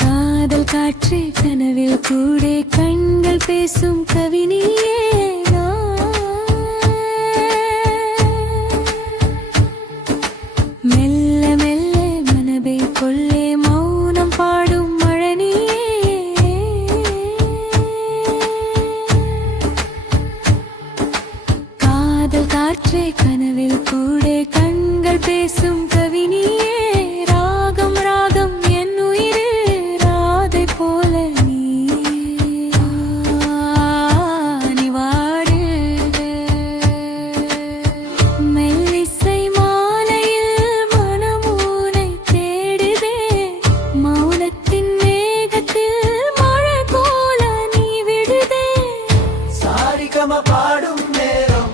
காதல் காற்று கனவில் கூட கண்கள் பேசும் கவினியே மெல்ல மெல்ல மனதை கொள்ளே மௌனம் பாடும் மழனியே காதல் காற்று கனவில் கூட கண்கள் பேசும் கவினியே ராகம் ராகம் என் உயிரே ராதை போல நீ வாடு மெல்லிசை மாலையில் மனமூனை தேடுதே மௌனத்தின் மேகத்தில் மழை போல நீ விடுதே சாரிகம பாடும் நேரம்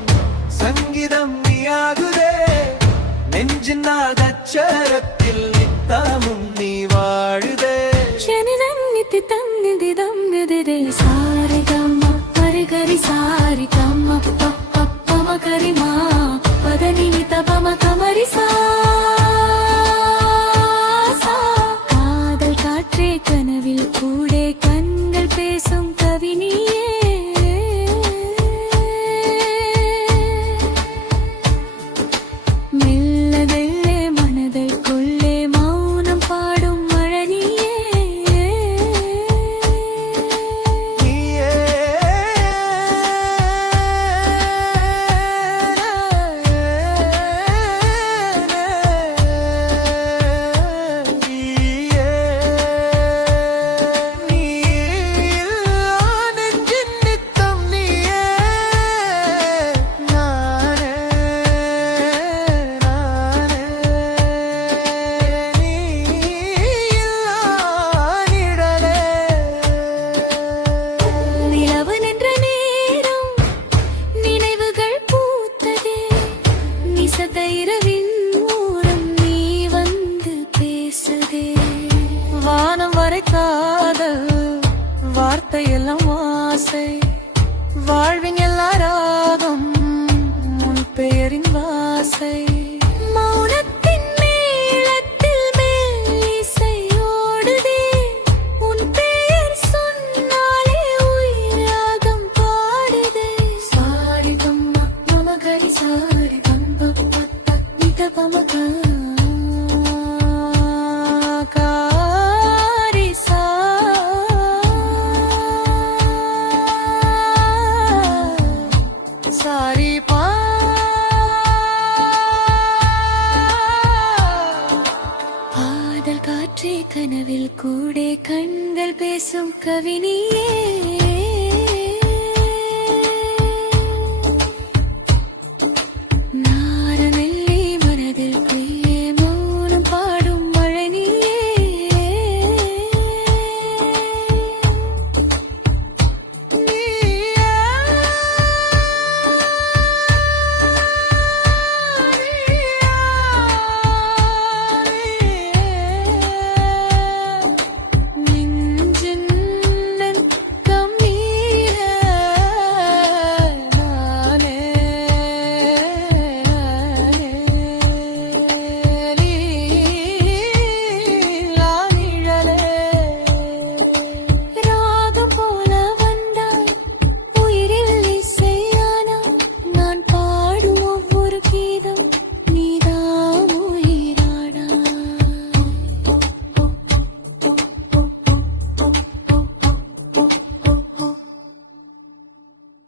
சங்கீதம் நீயாகுதே நெஞ்சின் நாதச்சரத்தில் நித்தமும் நீ வாழுதே நித்தி தங்கதி தங்கதிரே சாரி கம்மா பரிகரி சாரி கம்மா பப்பம கரிமா பதனி நிதபம கமரி காதல் காற்றே கனவில் கூட கண்கள் பேசும் கவினியே மெல்ல மெல்ல மனதை கொள்ளே மௌனம் பாடும் மழனியே இரவின் மூலம் நீ வந்து பேசுதே வானம் வரை காதல் வார்த்தையெல்லாம் ஆசை வாழ்வின் எல்லா ராகம் உன் பெயரின் வாசை மௌனத்தின் மேளத்தில் மெல்லிசை ஓடுதே உன் பெயர் சொன்னாலே உயிராகம் பாடுதே சாரி கம்மா மமகரி சாரி காதல் காற்றே கனவில் கூட கண்கள் பேசும் கவினியே